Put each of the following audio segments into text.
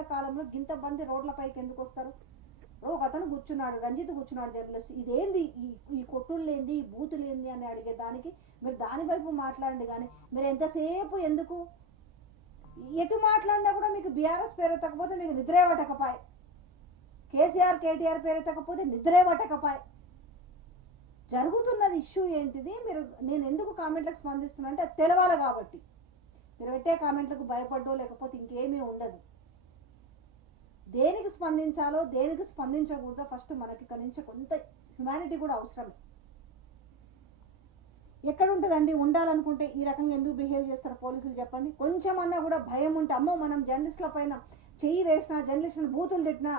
పదేళ్ళ కాలంలో గింత మంది రోడ్లపైకి ఎందుకు వస్తారు? ఒక అతను కూర్చున్నాడు రంజిత్ కూర్చున్నాడు జర్నలిస్ట్. ఇదేంది? ఈ ఈ కొట్టుళ్ళు ఏంది ఈ బూతులు ఏంది అని అడిగే దానికి మీరు దాని వైపు మాట్లాడండి కానీ మీరు ఎంతసేపు ఎందుకు? ఎటు మాట్లాడినా కూడా మీకు బీఆర్ఎస్ పేరు ఎత్తకపోతే మీకు నిద్రే పట్టకపాయ్. కేసీఆర్ కేటీఆర్ పేరు ఎత్తకపోతే నిద్రే పట్టకపాయ్. జరుగుతున్నది ఇష్యూ ఏంటిది? మీరు నేను ఎందుకు కామెంట్లకు స్పందిస్తున్నా అంటే తెలవాలి కాబట్టి. మీరు పెట్టే కామెంట్లకు భయపడ్డో లేకపోతే ఇంకేమీ ఉండదు. దేనికి స్పందించాలో దేనికి స్పందించకూడదో ఫస్ట్ మనకి కనించ కొంత హ్యుమానిటీ కూడా అవసరమే. ఎక్కడ ఉంటుందండి ఉండాలనుకుంటే ఈ రకంగా ఎందుకు బిహేవ్ చేస్తారు పోలీసులు చెప్పండి? కొంచెం అన్నా కూడా భయం ఉంటే అమ్మో మనం జర్నలిస్టుల పైన చెయ్యి వేసినా జర్నలిస్టులను బూతులు తిట్టినా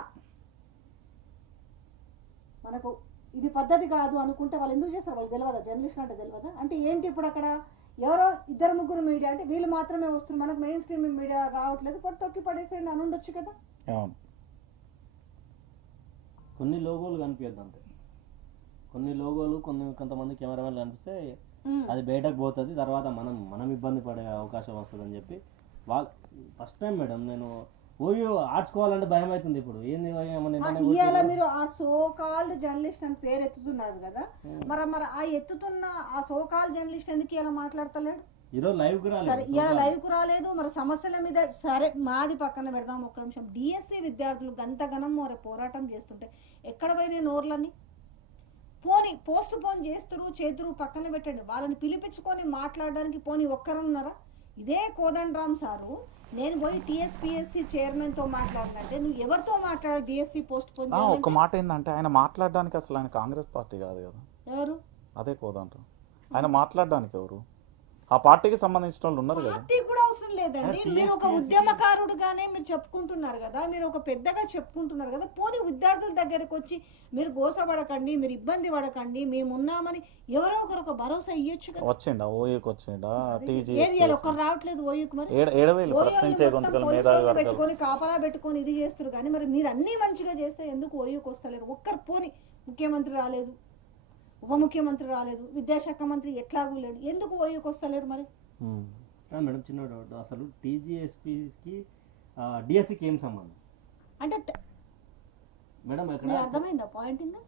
మనకు ఇది పద్ధతి కాదు అనుకుంటే వాళ్ళు ఎందుకు చేస్తారు? వాళ్ళు తెలియదా జర్నలిస్ట్ అంటే తెలియదా అంటే ఏంటి ఇప్పుడు అక్కడ ఎవరో ఇద్దరు ముగ్గురు మీడియా అంటే వీళ్ళు మాత్రమే వస్తున్నారు. మనకు మెయిన్ స్ట్రీమ్ మీడియా రావట్లేదు. కొట్టి తొక్కి పడేసేయండి అని ఉండొచ్చు కదా. కొన్ని లోగోలు కనిపించద్దు అంతే. కొన్ని లోగోలు కొన్ని కొంతమంది కెమెరామెన్లు కనిపిస్తే అది బయటకు పోతుంది. తర్వాత మనం మనం ఇబ్బంది పడే అవకాశం వస్తుంది అని చెప్పి వాళ్ళు ఫస్ట్ టైం మేడం నేను ఓయో ఆర్చుకోవాలంటే భయం? అవుతుంది ఇప్పుడు ఏంది ఇవాళ? మీరు ఆ సోకాల్డ్ జర్నలిస్ట్ అని పేరు ఎత్తుతున్నారు కదా. మరి మరి ఆ ఎత్తుతున్న ఆ సోకాల్ జర్నలిస్ట్ ఎందుకు ఇలా మాట్లాడతలేడు? ఈరోజు లైవ్కు సరే రాలేదు ఇవాళ లైవ్కు రాలేదు. మరి సమస్యల మీద సరే మాది పక్కన పెడదాం ఒక్క నిమిషం. డిఎస్సి విద్యార్థులు గంతగనం మరి పోరాటం చేస్తుంటే ఎక్కడ పోయినాయి నోర్లని పోని పోస్ట్ పోన్ చేస్తురు చేతురు పక్కన పెట్టండి. వాళ్ళని పిలిపించుకొని మాట్లాడడానికి పోని ఒక్కరున్నారా? ఇదే కోదండరామ్ సారు నేను పోయి టీఎస్పిఎస్సి చైర్మన్తో మాట్లాడినంటే నువ్వు ఎవరితో మాట్లాడాలి డిఎస్సి పోస్ట్ పోన్ ఆ, ఒక్క మాట ఏంటంటే ఆయన మాట్లాడడానికి అసలు ఆయన కాంగ్రెస్ పార్టీ కాదు కదా. ఎవరు? అదే కోదంట ఆయన మాట్లాడడానికి ఎవరు? ఆ పార్టీకి సంబంధించిన వాళ్ళు ఉన్నారు కదా. పార్టీ కూడా అవసరం లేదండి. మీరు ఒక ఉద్యమకారుడుగానే మీరు చెప్పుకుంటున్నారు కదా మీరు ఒక పెద్దగా చెప్పుకుంటున్నారు కదా పోనీ విద్యార్థుల దగ్గరకు వచ్చి మీరు గోసపడకండి మీరు ఇబ్బంది పడకండి మేము ఉన్నామని ఎవరో ఒకరు ఒక భరోసా ఇవ్వచ్చు కదా? వచ్చిండా? ఓయూకి వచ్చిండా? ఏది ఒక్కరు రావట్లేదు ఓయూకి మరి? పెట్టుకొని కాపలా పెట్టుకొని ఇది చేస్తారు కానీ మరి మీరు అన్ని మంచిగా చేస్తే ఎందుకు ఓయూకి వస్తలేరు? ఒక్కరు పోని ముఖ్యమంత్రి రాలేదు ఉప ముఖ్యమంత్రి రాలేదు విద్యాశాఖ మంత్రి ఎట్లాగూ లేడు ఎందుకు ఓయూకి వస్తలేరు మరి? మేడం చిన్న డౌట్ అసలు టీజీఎస్పీకి డిఎస్సికి ఏం సంబంధం? అంటే మేడం ఇక్కడ అర్థమైందా పాయింట్ ఇందా?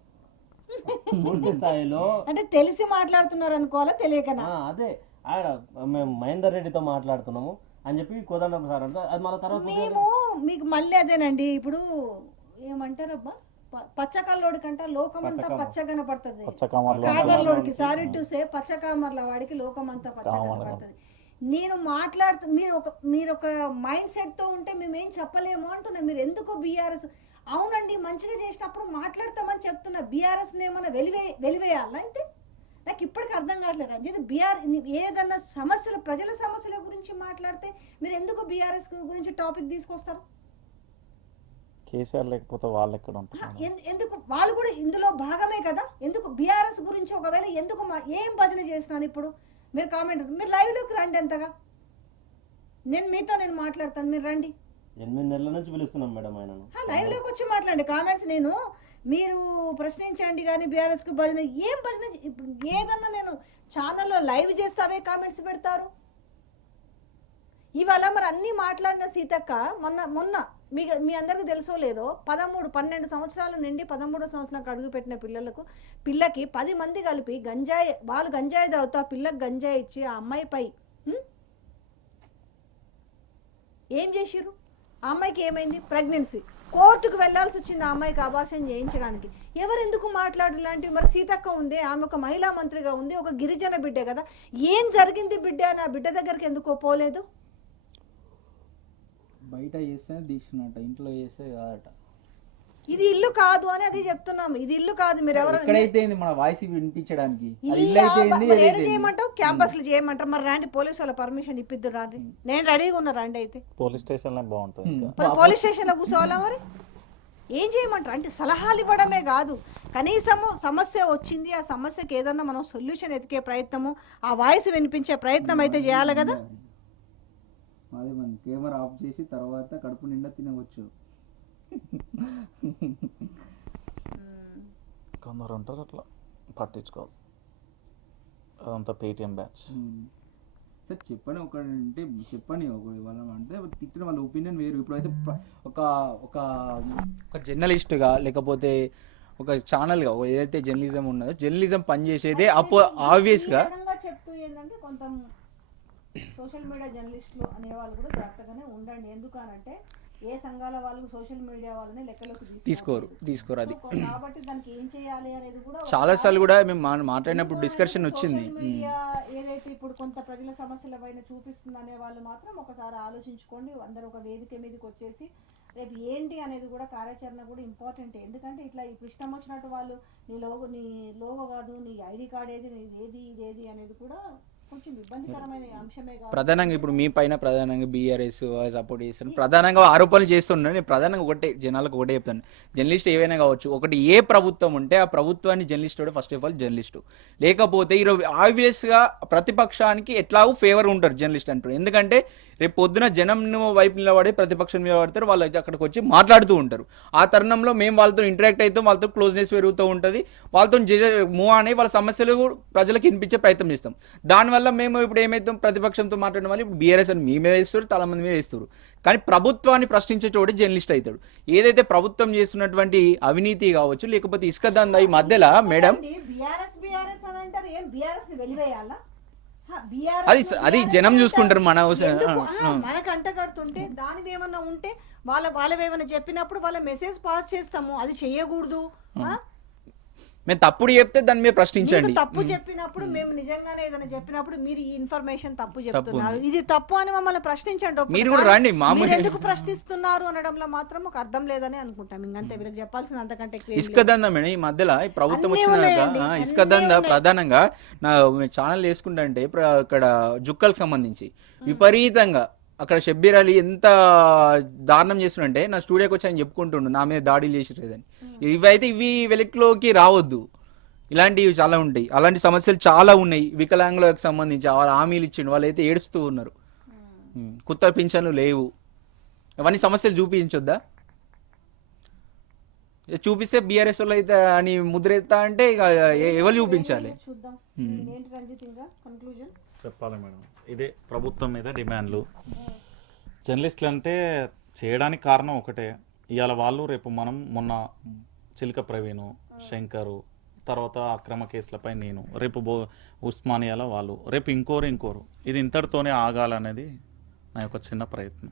పూర్తి స్థాయిలో అంటే తెలిసి మాట్లాడుతున్నారు అనుకోవాలా తెలియకనా? ఆ, అదే. ఆడ మేము మహేందర్ రెడ్డితో మాట్లాడుతున్నాము అని చెప్పి కోదండం సార్ అంటే. అది మన తర్వాత మేము మీకు మళ్ళీ అదేనండి. ఇప్పుడు ఏమంటారబ్బా? ప- పచ్చకల్లోడి కంట లోకమంతా పచ్చకామ. పచ్చ కనపడుతుంది. పచ్చ కమర్లు కామర్లోడికి సారీ టు సే పచ్చ కామర్ల వాడికి లోకమంతా పచ్చ కామర్ల. కనపడుతుంది. నేను మాట్లాడుతూ మీరు ఒక మీరు ఒక మైండ్ సెట్తో ఉంటే మేము ఏం చెప్పలేము అంటున్నా. మీరు ఎందుకు బీఆర్ఎస్ అవునండి మంచిగా చేసినప్పుడు మాట్లాడతామని చెప్తున్నా. బీఆర్ఎస్ ఏమన్నా వెలివే వెలివేయాలా అయితే? నాకు ఇప్పటికీ అర్థం కావట్లేదు రంజిత్. బీఆర్ ఏదన్నా సమస్యలు ప్రజల సమస్యల గురించి మాట్లాడితే మీరు ఎందుకు బీఆర్ఎస్ గురించి టాపిక్ తీసుకొస్తారు? కేసీఆర్ లేకపోతే వాళ్ళు ఎక్కడ ఎందుకు? వాళ్ళు కూడా ఇందులో భాగమే కదా. ఎందుకు? బీఆర్ఎస్ గురించి ఒకవేళ ఎందుకు ఏం భజన చేసినాను ఇప్పుడు? మీరు కామెంట్ మీరు లైవ్లోకి రండి అంతగా. నేను మీతో నేను మాట్లాడతాను. మీరు రండి. ఎనిమిది నెలల నుంచి పిలుస్తున్నాం మేడం ఆయనను. హ, లైవ్లోకి వచ్చి మాట్లాడండి. కామెంట్స్ నేను మీరు ప్రశ్నించండి కానీ బీఆర్ఎస్కు భజన ఏం భజన? ఇప్పుడు ఏదన్నా నేను ఛానల్లో లైవ్ చేస్తే అవే కామెంట్స్ పెడతారు. ఇవాళ మరి అన్ని మాట్లాడిన సీతక్క మొన్న మొన్న మీ మీ అందరికి తెలుసో లేదో పదమూడు పన్నెండు సంవత్సరాల నుండి పదమూడో సంవత్సరాలకు అడుగు పెట్టిన పిల్లలకు పిల్లకి పది మంది కలిపి గంజాయి వాళ్ళు గంజాయి ఆ పిల్లకి గంజాయి ఇచ్చి ఆ అమ్మాయిపై ఏం చేసిర్రు? ఆ అమ్మాయికి ఏమైంది? ప్రెగ్నెన్సీ. కోర్టుకు వెళ్ళాల్సి వచ్చింది ఆ అమ్మాయికి అభాషణ చేయించడానికి. ఎవరు ఎందుకు మాట్లాడు మరి సీతక్క ఉంది ఆమె ఒక మహిళా మంత్రిగా ఉంది ఒక గిరిజన బిడ్డే కదా. ఏం జరిగింది బిడ్డ? నా బిడ్డ దగ్గరికి ఎందుకో పోలేదు? బయట చేస్తే దీక్షనట ఇంట్లో చేస్తే కాదట. ఇది ఇల్లు కాదు అని అది చెప్తున్నాము. ఇది ఇల్లు కాదు మీరు ఎవరు ఎక్కడైతే ఏంది మన వాయిస్ వినిపించడానికి? ఇల్లు ఇల్లు అయితే ఏంది, మరి ఏడు ఏదైతే ఏంది. చేయమంటావు? క్యాంపస్లు చేయమంటారు. మరి రాండి పోలీసు వాళ్ళ పర్మిషన్ ఇప్పిద్దు రాండి. నేను రెడీగా ఉన్నా రండి అయితే. పోలీస్ స్టేషన్లో బాగుంటుంది ఇంకా. మరి పోలీస్ స్టేషన్లో కూర్చోవాలా మరి? ఏం చేయమంటారు? అంటే సలహాలు ఇవ్వడమే కాదు. కనీసము సమస్య వచ్చింది ఆ సమస్యకి ఏదన్నా మనం సొల్యూషన్ ఎతికే ప్రయత్నము ఆ వాయిస్ వినిపించే ప్రయత్నం అయితే చేయాలి కదా? అదే మనం కెమెరా ఆఫ్ చేసి తర్వాత కడుపు నిండా తినవచ్చు. కొందరు ఉంటారు అట్లా. పట్టించుకోవాలి అదంతా పేటిఎం బ్యాచ్. సార్ చెప్పని ఒక అంటే చెప్పని ఒక వాళ్ళ అంటే తిట్టిన వాళ్ళ ఒపీనియన్ వేరు. ఇప్పుడైతే ఒక ఒక ఒక జర్నలిస్ట్గా లేకపోతే ఒక ఛానల్గా ఏదైతే జర్నలిజం ఉన్నదో జర్నలిజం పనిచేసేదే అపో ఆబ్వియస్గా చెప్తూ ఏంటంటే కొంత సోషల్ మీడియా జర్నలిస్టులు అనేవాళ్ళు కూడా జాగ్రత్తగానే ఉండండి. ఎందుకనంటే ఏ సంఘాల వాళ్ళు సోషల్ మీడియా వాళ్ళని లెక్కలోకి తీసుకోరు. తీసుకోరు అది. కాబట్టి దానికి ఏం చేయాలి అనేది కూడా చాలా సార్లు కూడా మేము మాట్లాడినప్పుడు ఎందుకు డిస్కషన్ వచ్చింది. ఏదైతే ఇప్పుడు కొంత ప్రజల సమస్యల పైన చూపిస్తుంది అనే వాళ్ళు మాత్రం ఒకసారి ఆలోచించుకోండి. అందరూ ఒక వేదిక మీదకి వచ్చేసి రేపు ఏంటి అనేది కూడా కార్యాచరణ కూడా ఇంపార్టెంట్. ఎందుకంటే ఇట్లా ఇప్పుడు ఇష్టం వచ్చినట్టు వాళ్ళు నీ లోగో నీ లోగో కాదు నీ ఐడి కార్డ్ ఏది నీది ఏది ఇదేది అనేది కూడా ప్రధానంగా ఇప్పుడు మీ పైన ప్రధానంగా బీఆర్ఎస్ సపోర్ట్ చేస్తాను ప్రధానంగా ఆరోపణలు చేస్తున్నాను నేను ప్రధానంగా ఒకటే జనాలకు ఒకటే చెప్తాను. జర్నలిస్ట్ ఏవైనా కావచ్చు ఒకటి ఏ ప్రభుత్వం ఉంటే ఆ ప్రభుత్వాన్ని journalist first of all journalist. లేకపోతే ఈరోజు ఆబ్వియస్గా ప్రతిపక్షానికి ఎట్లాగూ ఫేవర్ ఉంటారు జర్నలిస్ట్ అంటారు ఎందుకంటే రేపు పొద్దున జనం వైపు నిలబడి ప్రతిపక్షం నిలబడతారు వాళ్ళు అక్కడికి వచ్చి మాట్లాడుతూ ఉంటారు. ఆ తరుణంలో మేము వాళ్ళతో ఇంటరాక్ట్ అవుతాం వాళ్ళతో క్లోజ్నెస్ పెరుగుతూ ఉంటుంది. వాళ్ళతో మూవ్ అని వాళ్ళ సమస్యలు ప్రజలకు వినిపించే ప్రయత్నం చేస్తాం. దానివల్ల మేము ఇప్పుడు ఏమైతాం ప్రతిపక్షంతో మాట్లాడడం వల్ల ఇప్పుడు బీఆర్ఎస్ అని మేమే వేస్తారు చాలా మంది మీద వేస్తారు. కానీ ప్రభుత్వాన్ని ప్రశ్నించేటోడే జర్నలిస్ట్ అవుతాడు. ఏదైతే ప్రభుత్వం చేస్తున్నటువంటి అవినీతి కావచ్చు లేకపోతే ఇసుక దందా ఈ మధ్యలో మేడం? అది అది జనం. చూసుకుంటారు మన. మనకు అంటగడుతుంటే దానివి ఏమన్నా ఉంటే వాళ్ళ వాళ్ళవి ఏమైనా చెప్పినప్పుడు వాళ్ళ మెసేజ్ పాస్ చేస్తాము. అది చెయ్యకూడదు? మేము తప్పుడు చెప్తే దాని మీద మీకు ప్రశ్నించండి తప్పు చెప్పినప్పుడు మేము నిజంగానే ఏదైనా చెప్పినప్పుడు మీరు ఈ ఇన్ఫర్మేషన్ తప్పు చెప్తున్నారు. ఇది తప్పు అని మమ్మల్ని ప్రశ్నించండి. మీరు కూడా రండి, మామూలు- మీరు ఎందుకు ప్రశ్నిస్తున్నారు అనడంలో మాత్రం ఒక అర్థం లేదని అనుకుంటాం. ఇంకంతే వీళ్ళకి చెప్పాల్సిన అంతకంటే ఇసుక. దందా మేడం ఈ మధ్యలో ఈ ప్రభుత్వం ఆ, ఇసుక దందా. ప్రధానంగా నా ఛానల్ వేసుకుంటే ఇక్కడ జుక్కలకు సంబంధించి విపరీతంగా అక్కడ షబ్బీర్ అలీ ఎంత దారుణం చేస్తుండే నా స్టూడియోకి వచ్చి ఆయన చెప్పుకుంటుండు నా మీద దాడులు చేసిరేదని ఇవైతే ఇవి వెలుగులోకి రావద్దు. ఇలాంటివి చాలా ఉంటాయి. అలాంటి సమస్యలు చాలా ఉన్నాయి. వికలాంగులకు సంబంధించి వాళ్ళ హామీలు ఇచ్చిండు వాళ్ళు అయితే ఏడుస్తూ ఉన్నారు. కొత్త పింఛన్లు లేవు. అవన్నీ సమస్యలు చూపించొద్దా? చూపిస్తే బీఆర్ఎస్ వాళ్ళు అయితే అని ముద్రెత్తా అంటే ఇక ఎవరు చూపించాలి? చెప్పాలి మేడం. ఇదే ప్రభుత్వం మీద డిమాండ్లు. జర్నలిస్టులు అంటే చేయడానికి కారణం ఒకటే. ఇవాళ వాళ్ళు రేపు మనం మొన్న చిలుక ప్రవీణ్ శంకరు తర్వాత అక్రమ కేసులపై నేను రేపు బో ఉస్మానియాలో వాళ్ళు రేపు ఇంకోరు ఇంకోరు. ఇది ఇంతటితోనే ఆగాలనేది నా యొక్క చిన్న ప్రయత్నం.